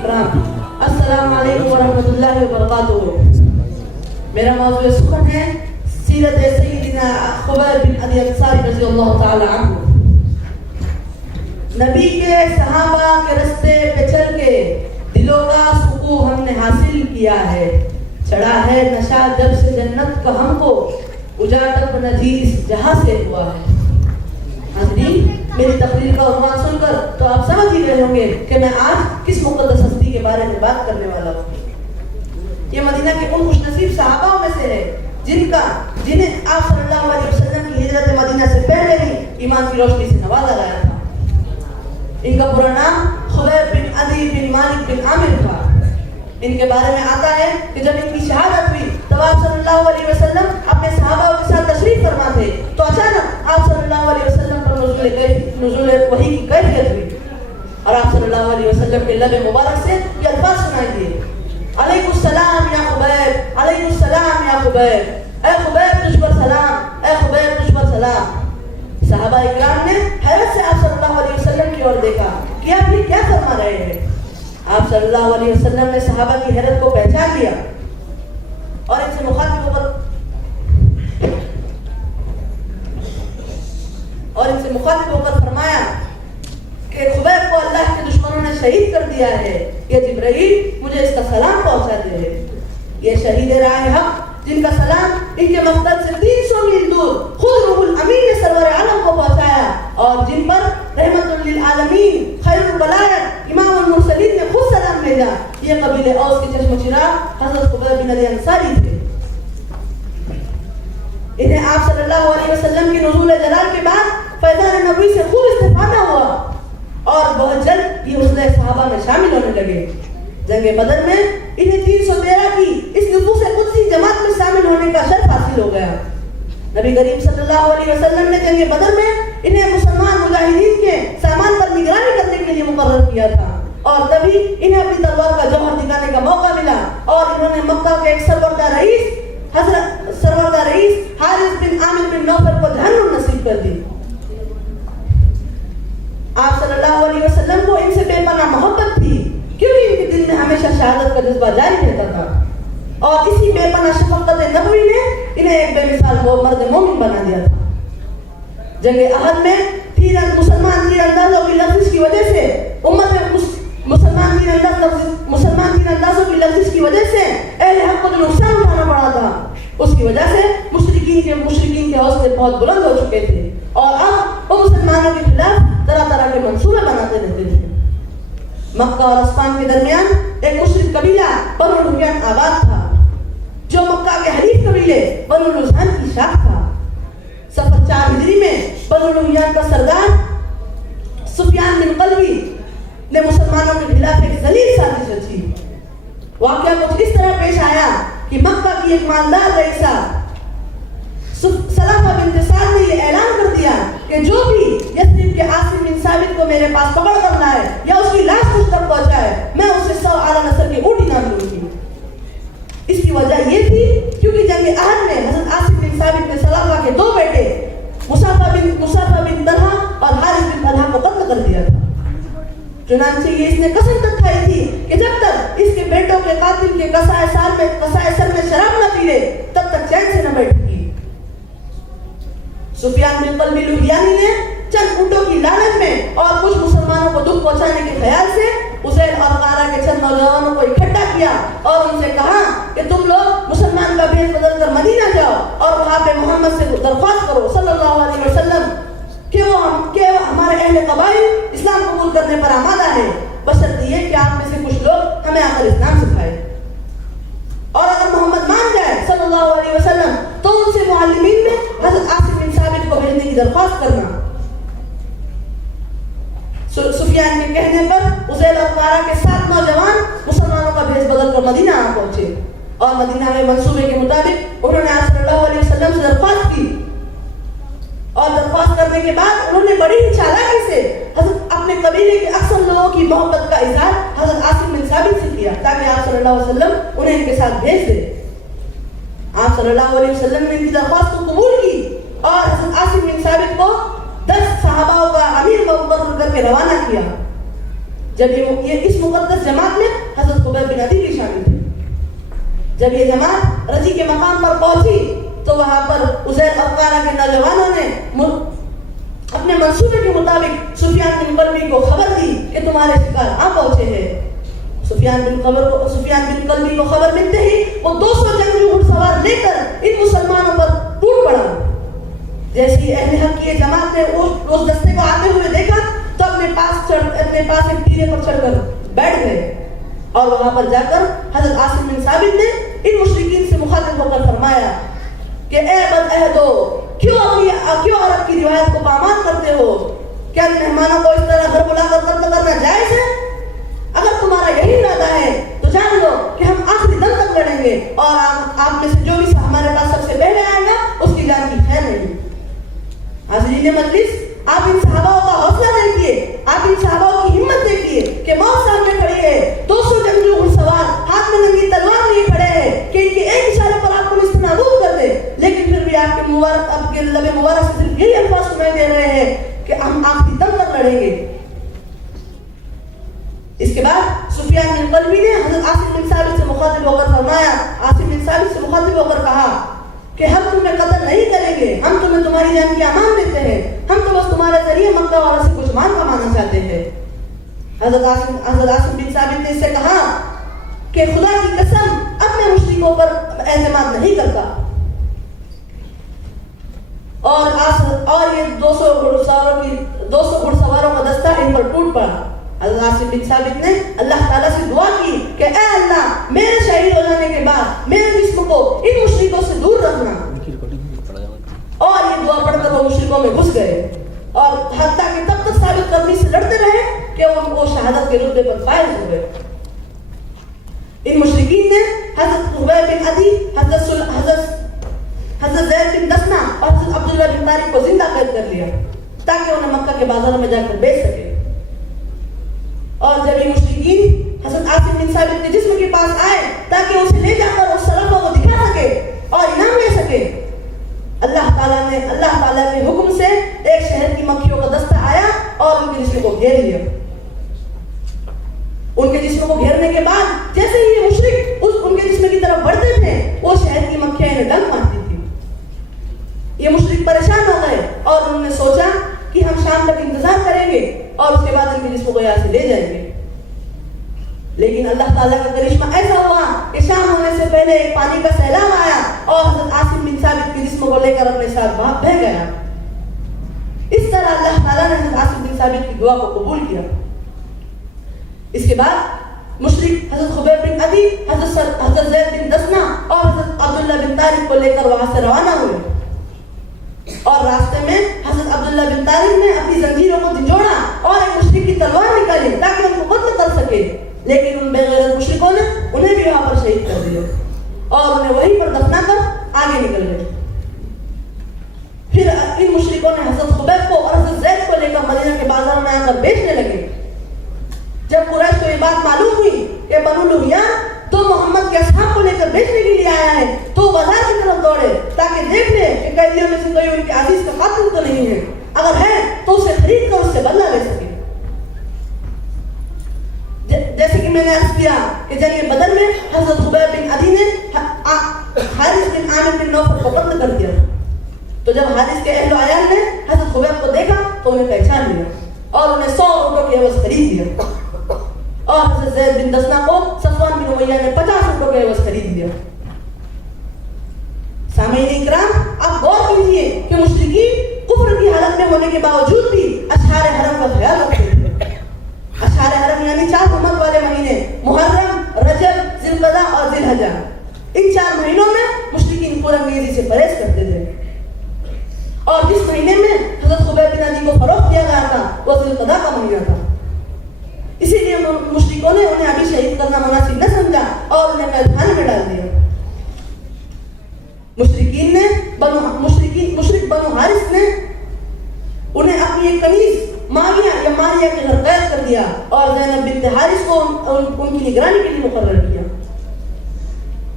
الکرام، السلام علیکم ورحمۃ اللہ وبرکاتہ۔ میرا موضوع سخن ہے سیرت سیدنا خبیب بن عدی انصاری رضی اللہ تعالی عنہ۔ نبی کے صحابہ کے رستے پہ چل کے دلوں کا سکون ہم نے حاصل کیا ہے، چڑھا ہے نشہ جب سے جنت کا ہم کو، اجاٹب نجی اس جہاں سے ہوا ہے۔ حاضرین، میری تقریر کا عنوان سن کر تو آپ سمجھ ہی گئے ہوں گے کہ میں آج کس مقدس ہستی کے بارے میں بات کرنے والا ہوں۔ یہ مدینہ کے ان خوش نصیب صحابہ میں سے ہے جنہیں آپ صلی اللہ علیہ وسلم کی ہجرت مدینہ سے پہلے ہی ایمان کی روشنی سے نوازا گیا تھا۔ ان کا پورا نام خبیب بن عدی بن مالک بن عامر تھا۔ ان کے بارے میں آتا ہے کہ جب ان کی شہادت ہوئی تب آپ صلی اللہ علیہ وسلم اپنے صحابہ کے ساتھ تشریف فرما تھے تو اچانک آپ صلی اللہ علیہ وسلم پر نزول وحی کی کیفیت ہوئی اور آپ صلی اللہ علیہ وسلم کے لب مبارک سے یہ الفاظ سنائی دیے، علیکم السلام یا خبیب، علیکم السلام یا خبیب، اے خبیب تجھ پر سلام، اے خبیب تجھ پر سلام۔ صحابہ اکرام نے حیرت سے آپ صلی اللہ علیہ وسلم کی اور دیکھا کہ آپ یہ کیا فرما رہے ہیں۔ آپ صلی اللہ علیہ وسلم نے صحابہ کی حیرت کو پہچان لیا اور ان سے مخاطب ہو کر فرمایا کہ خبیب کو اللہ کے دشمنوں نے شہید کر دیا ہے، یہ جبرائیل مجھے اس کا سلام پہنچا دے۔ یہ شہید راہ حق جن کا سلام ان کے مقصد سے 300 میل دور خود روح الامین نے سرور عالم کو پہنچایا اور جن پر رحمت للعالمین خیر البلایت امام المرسلین نے خود سلام بھیجا، یہ قبیلہ اوس کے چشم و چراغ حضرت خبیب بن عدی انصاری تھے۔ انہیں آپ صلی اللہ علیہ وسلم کی نزول جلال کے بعد فیضان نبوی سے خوب استفادہ ہوا اور بہت جلد یہ حسن صحابہ میں شامل ہونے لگے۔ جنگ بدر میں انہیں 313 کی اس نفوس قدسی جماعت میں شامل ہونے کا شرف حاصل ہو گیا۔ نبی کریم صلی اللہ علیہ وسلم نے جنگ بدر میں انہیں مسلمان مجاہدین کے سامان پر نگرانی کرنے کے لیے مقرر کیا تھا اور تبھی انہیں اپنی تلوار کا جوہر دکھانے کا موقع ملا اور انہوں نے مکہ کے ایک سرکردہ رئیس حارث بن عامر بن نوفل کو جہنم نصیب کر دی۔ آپ صلی اللہ علیہ وسلم کو ان سے بے پناہ محبت تھی کیونکہ ان کے دل میں ہمیشہ شہادت کا جذبہ جاری رہتا تھا اور اسی بے پناہ شفقت نبوی نے انہیں ایک بے مثال مرد مومن بنا دیا تھا۔ جنگ احد میں مسلمان تیر اندازوں کی لفظ کی وجہ سے امت میں مسلمان تیر اندازوں کی لفظ کی وجہ سے اہل حق کو جو نقصان اٹھانا پڑا تھا اس کی وجہ سے مشرکین کے حوصلے بہت بلند ہو چکے تھے اور اب وہ مسلمانوں کے خلاف طرح طرح کے منصوبے بناتے رہتے تھے۔ مکہ اور اسفان کے درمیان ایک مشرک قبیلہ بنو لحیان آباد تھا جو مکہ کے حریف قبیلے بنو لحیان کی شاخ تھا۔ سفر 4 ہجری میں بنو لحیان کا سردار سفیان بن قلبی نے مسلمانوں کے خلاف ایک ذلیل سازش رچی۔ واقعہ کچھ اس طرح پیش آیا کہ مکہ کی ایک مالدار رئیسہ سلافہ بنت سعد نے یہ اعلان کر دیا کہ جو بھی یثرب کے عاصم بن ثابت کو میرے پاس پکڑ کر لائے یا اس کی لاش مجھ تک پہنچائے میں اسے 100 اعلیٰ نسل کی اونٹی نہ ملوں گی۔ اس کی وجہ یہ تھی کیونکہ جنگ احد میں حضرت عاصم بن ثابت نے سلافہ کے 2 بیٹے مصعب بن طلحہ اور حارث بن طلحہ کو قتل کر دیا تھا۔ چنانچہ یہ اس نے قسم تک کھائی تھی کہ جب تک اس کے بیٹوں کے قاتل کے قصائے سر میں شراب نہ پی لے تب تک چین سے نہ بیٹھے گی۔ سفیان بن قلبی لحیانی نے چند اونٹوں کی لالچ میں اور کچھ مسلمانوں کو دکھ پہنچانے کے خیال سے اسیل اور قارہ کے چند نوجوانوں کو اکٹھا کیا اور ان سے کہا کہ تم لوگ مسلمان کا بھیس بدل کر مدینہ جاؤ اور وہاں پہ محمد سے درخواست کرو صلی اللہ علیہ وسلم کہ وہ ہمارے اہل قبائل اسلام قبول کرنے پر آمادہ ہے، بشرط یہ کہ آپ میں سے کچھ لوگ ہمیں آ کر اسلام سکھائے اور اگر محمد مان جائے صلی اللہ علیہ وسلم تو ان سے معلمین میں حضرت عاصم بن ثابت کو بھیجنے کی درخواست کرنا۔ سفیان کے کہنے پر اسیل اور قارہ کے 7 نوجوان مسلمانوں کا بھیس بدل کر مدینہ آ پہنچے اور مدینہ میں منصوبے کے مطابق انہوں نے آپ صلی اللہ علیہ وسلم سے درخواست کی اور درخواست کرنے کے بعد انہوں نے بڑی ہی چالاکی سے حضرت اپنے قبیلے کے اکثر لوگوں کی محبت کا اظہار حضرت عاصم بن ثابت سے کیا تاکہ آپ صلی اللہ علیہ وسلم انہیں ان کے ساتھ بھیج دے۔ آپ صلی اللہ علیہ وسلم نے ان کی درخواست کو قبول کی اور حضرت عاصم بن ثابت کو 10 صحابہ کا امیر مقرر کر کے روانہ کیا۔ جب یہ اس مقدس جماعت میں حضرت خبیب بن عدی بھی شامل تھے. جب یہ جماعت رجی کے مقام پر پہنچی تو وہاں پر عزیر افقارہ کے نوجوانوں نے اپنے منصوبے کے مطابق سفیان بن قلبی کو خبر دی کہ تمہارے شکار آ پہنچے ہیں. سفیان بن قلبی کو خبر ملتے ہی وہ 200 جنگجو گھڑ سوار لے کر ان مسلمانوں پر ٹوٹ پڑا. جیسی اہل حق کی جماعت نے اس دستے کو آتے ہوئے دیکھا تو اپنے پاس ایک ٹیلے پر چڑھ کر بیٹھ گئے اور وہاں پر جا کر حضرت عاصم بن ثابت نے ان مشرکین سے مخاطب ہو کر فرمایا کہ اے بد عہدو، کیوں عرب کی روایت کو پامال کرتے ہو؟ کیا مہمانوں کو اس طرح گھر بلا کر قتل کرنا جائز ہے؟ اگر تمہارا یہی ارادہ ہے تو جان لو کہ ہم آخری دم تک لڑیں گے اور آپ میں سے جو بھی ہمارے پاس سب سے پہلے آئے گا اس کی جان کی خیر نہیں. حاضرین مجلس، آپ ان صحابہ کا حوصلہ دیکھیے، آپ ان صحابہ کی ہمت دیکھیے کہ موت سامنے کھڑی ہے، 200 جنگجو گھڑ سوار ہاتھ میں ننگی تلوار لیے کھڑے ہیں کہ ان کے ایک اشارے پر آپ کو اس طرح نابود کر دے، لیکن پھر بھی آپ کے لب مبارک سے صرف یہی الفاظ سنائی دے رہے ہیں کہ ہم آخری دم تک لڑیں گے. اس کے بعد سفیان بن قلبی نے حضرت عاصم بن ثابت سے مخاطب ہو کر فرمایا، عاصم بن ثابت سے مخاطب ہو کر کہا کہ ہم تمہیں قتل نہیں کریں گے، ہم تمہیں تمہاری جان کی امان دیتے ہیں، ہم تو بس تمہارے ذریعے مکہ والوں سے کچھ مال کمانا چاہتے ہیں. حضرت عاصم بن ثابت نے اس سے کہا کہ خدا کی قسم اپنے مشرکوں پر اعتماد نہیں کرتا. اور یہ 200 گھڑ سواروں کا دستہ ان پر ٹوٹ پڑا. حضرت عاصم بن ثابت نے اللہ تعالیٰ سے دعا کی کہ اے اللہ، میرے شہید ہو جانے کے بعد میرے جسم کو ان مشرکوں سے دور رکھنا. اور یہ دعا پڑھ کر وہ مشرکوں میں گھس گئے اور حتیٰ کہ تب تک ثابت قدمی سے لڑتے رہے کہ وہ شہادت کے رتبے پر فائز ہو گئے. ان مشرکین نے حضرت خبیب بن عدی، حضرت زید بن دسنہ اور حضرت عبداللہ بن طارق کو زندہ قید کر لیا تاکہ انہیں مکہ کے بازاروں میں جا کر بیچ سکے. اور جب یہ مشرکین حضرت عاصم بن ثابت کے جسم کے پاس آئے تاکہ اسے لے جا کر اس سلفوں کو دکھا سکے اور انعام لے سکے، اللہ تعالیٰ کے حکم سے ایک شہر کی مکھیوں کا دستہ آیا اور ان کے جسم کو گھیر لیا. ان کے جسم کو گھیرنے کے بعد جیسے ہی یہ مشرک ان کے جسم کی طرف بڑھتے تھے وہ شہر کی مکھیاں انہیں ڈنک مارتی تھی. یہ مشرک پریشان ہو گئے اور انہوں نے سوچا کہ ہم شام تک انتظار کریں گے اور اس کے بعد ان کے جسم کو یہاں سے لے جائیں گے. لیکن اللہ تعالیٰ کا کرشمہ ایسا ہوا کہ شام ہونے سے پہلے ایک پانی کا سیلاب آیا اور حضرت عاصم بن ثابت کے جسم کو لے کر اپنے ساتھ بھاگ بہ گیا. اس طرح اللہ تعالیٰ نے حضرت عاصم بن ثابت کی دعا کو قبول کیا. اس کے بعد مشرک حضرت خبیب بن عدی، حضرت زید بن دسنہ اور حضرت عبداللہ بن طارق کو لے کر وہاں سے روانہ ہوئے اور راستے میں حضرت عبداللہ بن طارق نے اپنی زنجیروں کو جھنجھوڑا اور ایک مشرک کی تلوار نکالی تاکہ ان کو قتل کر سکے، لیکن ان بے غیرت مشرکوں نے انہیں بھی وہاں پر شہید کر دیا اور انہیں وہیں پر دفنا کر آگے نکل گئے. پھر ان مشرکوں نے حضرت خبیب کو اور حضرت زید کو لے کر مدینہ کے بازاروں میں آ کر بیچنے لگے. جب قریش کو یہ بات معلوم ہوئی کہ بنو لحیان تو محمد کے اصحاب کو لے کر بیچنے کے لیے آیا ہے تو بازار کی طرف دوڑے تاکہ دیکھ لے کہ قیدیوں میں سے کوئی ان کے عزیز کا قاتل تو نہیں ہے، اگر ہے تو اسے خرید کر اس سے بدلہ لے سکے. جیسے کہ میں نے عرض کیا کہ جنگ بدر میں حضرت خبیب بن عدی نے حارث بن عامر بن نوفل کو قتل کر دیا. تو جب حارث کے اہل و عیال نے حضرت خبیب کو دیکھا تو انہیں پہچان لیا اور انہیں 100 روپے کی عوض خرید لیا اور حضرت زید بن دسنہ کو صفوان بن امیہ نے 50 روپے کی عوض خرید لیا. سامعین اکرام، آپ غور کیجیے کہ مشرکین کفر کی حالت میں ہونے کے باوجود بھی اشعار حرم کا خیال رکھتے تھے. اشعار حرم یعنی 4 حرمت والے مہینے محرم، رجب، ذی القعدہ اور ذی الحجہ، ان 4 مہینوں میں مشرکین پورا انگریزی سے پرہیز کرتے تھے. اور جس مہینے میں حضرت خبیب بن عدی کو فروخت کیا گیا تھا وہ ذی القعدہ کا مہینہ تھا. اسی لیے مشرکوں نے انہیں ابھی شہید کرنا مناسب نہ سمجھا اور انہیں قید خانے میں ڈال دیا. مشرک بنو حارث نے انہیں اپنی ایک کنیز ماریہ کے گھر قید کر دیا اور زینب بنت حارث کو ان کی نگرانی کے لیے مقرر کیا.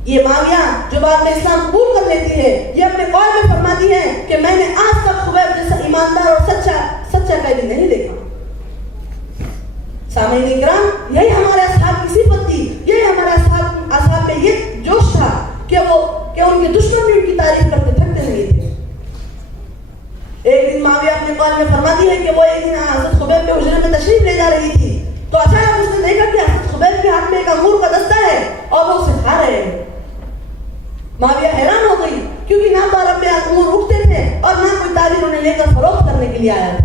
یہ ماریہ جو بعد میں اسلام قبول کر لیتی ہے، یہ اپنے قول میں فرماتی ہے کہ میں نے آج تک خبیب جیسا ایماندار اور سچا قیدی نہیں دیکھا. سامعین اکرام، فرماتی ہے کہ وہ ایک دن حضرت خبیب کے حجرے میں تشریف لے جا رہی تھی تو اچانک اس نے دیکھا کہ حضرت خبیب کے ہاتھ میں ایک انگور کا دستہ ہے اور وہ اسے کھا رہے ہیں. معاویہ حیران ہو گئی کیونکہ نہ تو عرب میں انگور اگتے تھے اور نہ کوئی تاجر انہیں لے کر فروخت کرنے کے لیے آیا تھا.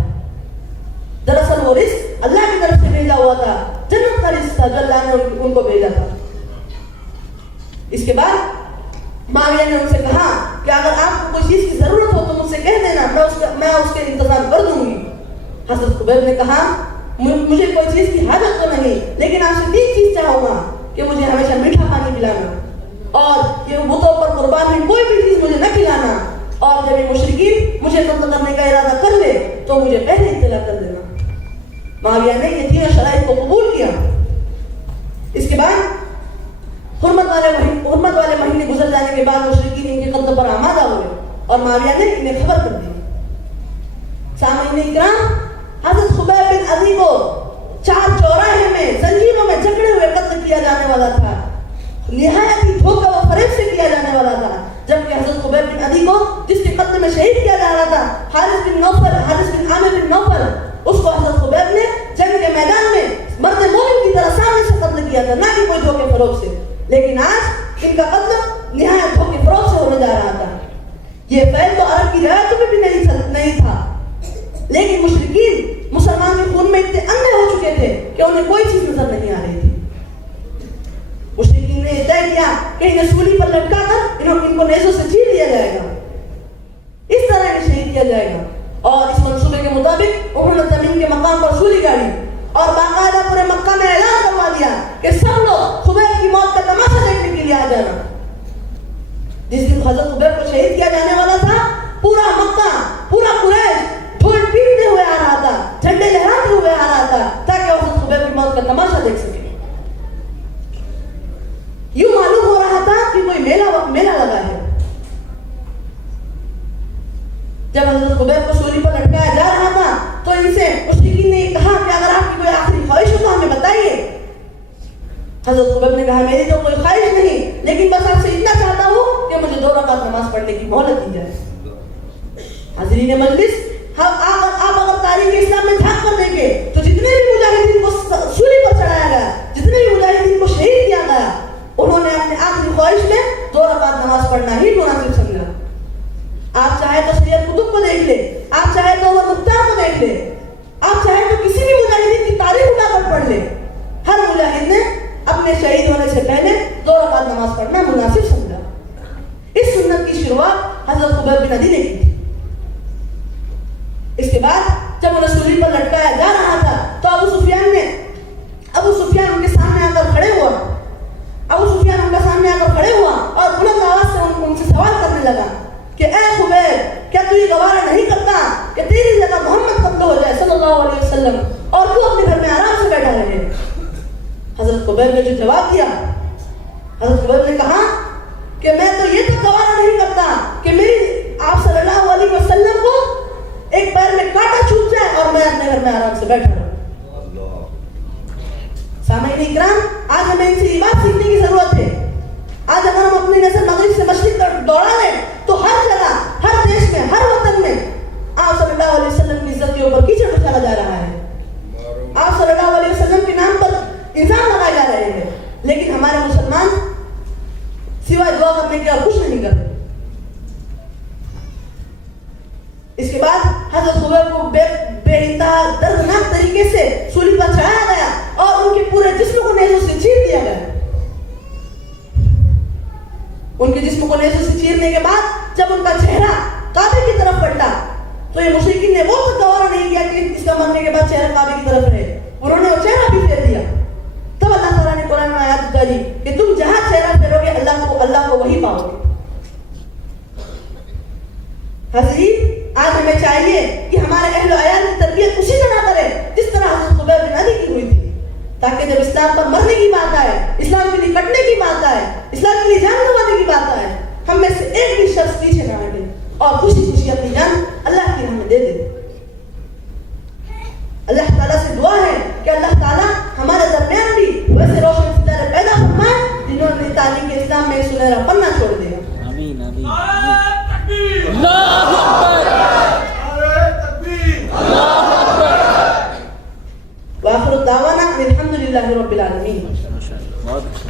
دراصل وہ رزق اللہ کی طرف سے بھیجا ہوا تھا, جنت کا رزق تھا جو اللہ نے ان کو بھیجا تھا. اس کے بعد معاویہ نے ان سے کہا کہ اگر آپ کو کوئی چیز کی ضرورت ہو تو مجھ سے کہہ دینا, میں اس کے انتظام کر دوں گی. حضرت خبیب نے کہا مجھے کوئی چیز کی حاجت تو نہیں, لیکن آپ سے 3 چیز چاہوں گا کہ مجھے ہمیشہ میٹھا پانی پلانا, اور یہ بتوں پر قربان ہوئی کوئی بھی چیز مجھے نہ کھلانا, اور جب یہ مشرکین مجھے قتل کرنے کا ارادہ کر لے تو مجھے پہلے اطلاع کر دینا. معاویہ نے یہ 3 شرائط کو قبول کیا. اس کے بعد حرمت والے مہینے گزر جانے کے بعد مشرکین ان کے قتل پر آمادہ ہوئے اور معاویہ نے انہیں خبر کر دی. سامعین اکرام, حضرت خبیب بن عدی کو 4 چوراہے میں زنجیروں میں جکڑے ہوئے قتل کیا جانے والا تھا, نہایت ہی دھوکہ و فریب سے کیا جانے والا تھا. جبکہ حضرت خبیب بن عدی کو جس کے قتل میں شہید کیا جا رہا تھا حارث بن عامر بن نوفل, اس کو حضرت خبیب نے جنگ کے میدان میں مرد مومن کی طرح سامنے سے قتل کیا تھا, نہ کہ کوئی دھوکے فروغ سے. لیکن آج ان کا قتل نہایت دھوکے فروغ سے ہونے جا رہا تھا. یہ فعل تو عرب کی روایتوں میں بھی نہیں تھا, لیکن مشرکین مسلمان کے خون میں اتنے اندھے ہو چکے تھے کہ انہیں کوئی چیز نظر نہیں آ رہی تھی. مشرکین نے یہ طے کیا کہ انہیں سولی پر لٹکا کر ان کو نیزوں سے چیر دیا جائے گا, اس طرح انہیں شہید کیا جائے گا. اور اس منصوبے کے مطابق انہوں نے تمیم کے مقام پر سولی گاڑی اور باقاعدہ پورے مکہ میں اعلان کروا دیا کہ سب لوگ خبیب کی موت کا تماشا دیکھنے کے لیے آ جانا. جس دن حضرت خبیب کو شہید کیا جانے والا تھا, پورا مکہ, پورا قریش ڈھول پیٹتے ہوئے آ رہا تھا, جھنڈے لہراتے ہوئے آ رہا تھا تاکہ حضرت خبیب کی موت کا تماشا دیکھ سکے. یوں معلوم ہو رہا تھا کہ کوئی میلہ لگا ہے. جب حضرت خبیب کو سولی پر لٹکایا جا رہا تھا تو ان سے مشرکین نے کہا کہ اگر آپ کی کوئی آخری خواہش ہو تو ہمیں بتائیے. حضرت خبیب نے کہا میری تو کوئی خواہش نہیں, لیکن بس آپ سے اتنا چاہتا ہوں کہ مجھے 2 رکعت نماز پڑھنے کی مہلت دی جائے. حاضرین مجلس, آپ اگر تاریخ اسلام میں جھانک کر دیکھیں تو جتنے بھی مجاہدین کو سولی پر چڑھایا گیا, جتنے بھی مجاہدین کو شہید کیا گیا, انہوں نے اپنے آخری خواہش میں 2 رکعت نماز پڑھنا ہی مناسب سمجھا. آپ چاہے تو سید قطب کو دیکھ لے, آپ چاہے تو عمر مختار کو دیکھ لے, آپ چاہے تو کسی بھی مجاہدین کی تاریخ اٹھا کر پڑھ لے, ہر مجاہد نے اپنے شہید ہونے سے پہلے 2 رکعت نماز پڑھنا مناسب سمجھا. اس سنت کی شروعات حضرت خبیب بن عدی نے کی تھی. اس کے بعد جب انہیں سولی پر لٹکایا جا رہا تھا تو ابو سفیان ان کے سامنے آ کر کھڑے ہوا. اور بلند آواز سے ان سے سوال کرنے لگا کہ اے خبیب, کیا تو یہ گوارا نہیں کرتا کہ تیری جگہ محمد قتل ہو جائے صلی اللہ علیہ وسلم اور تو اپنے گھر میں آرام سے بیٹھا رہے. حضرت خبیب نے جو جواب دیا, حضرت خبیب نے کہا کہ میں تو یہ تک گوارا نہیں کرتا کہ میری آپ صلی اللہ علیہ وسلم کو ایک پیر میں کانٹا چھوٹ جائے اور میں اپنے گھر میں آرام سے بیٹھا رہوں. سامعین اکرام, آج ہمیں ان سے یہ بات سیکھنے کی ضرورت ہے. آج اگر ہم اپنی نظر مغرب سے مشرق تک دوڑا لیں تو ہر جگہ, ہر دیش میں, ہر وطن میں آپ صلی اللہ علیہ وسلم کی عزت کے اوپر کیچڑ اچھالا جا رہا ہے. آپ صلی اللہ علیہ وسلم کے نام پر الزام لگائے جا رہے ہیں, لیکن ہمارے مسلمان سوائے دعا کرنے کے اور کچھ نہیں کرتے. اس کے بعد حضرت خبیب کو بے انتہا دردناک طریقے سے سولی پر چڑھایا گیا اور ان کے پورے جسم کو نیزوں سے چیر دیا گیا. ان کے جسم کو نیزوں سے چیرنے کے بعد جب ان کا چہرہ کعبے کی طرف پلٹا تو یہ مشرکین نے وہ گوارا نہیں کیا کہ اس کا مرنے کے بعد چہرہ کعبے کی طرف رہے, انہوں نے وہ چہرہ بھی پھیر دیا. تب اللہ تعالیٰ نے قرآن میں آیات اتاری کہ تم جہاں چہرہ پھیرو گے اللہ کو وہی پاؤ گے. حضرین, آج ہمیں چاہیے کہ ہمارے اہل و عیال کی تربیت اسی طرح کرے جس طرح حضرت خبیب بن عدی کی ہوئی تھی, تاکہ جب اسلام پر مرنے کی بات آئے, اسلام کے لیے کٹنے کی بات آئے, اسلام کے لیے جان گنوانے کی بات آئے, ہم میں سے ایک بھی شخص پیچھے نہ ہٹے اور خوشی خوشی اپنی جان اللہ کی راہ میں دے دے. اللہ تعالیٰ سے دعا ہے کہ اللہ تعالیٰ ہمارے درمیان بھی ویسے روشن ستارے پیدا فرمائے جنہوں نے تعلیم کے اسلام میں سنہرا پنہ چھوڑ دیا. آمین آمین. اللہ اکبر. الحمدللہ رب العالمین. بہت اچھا.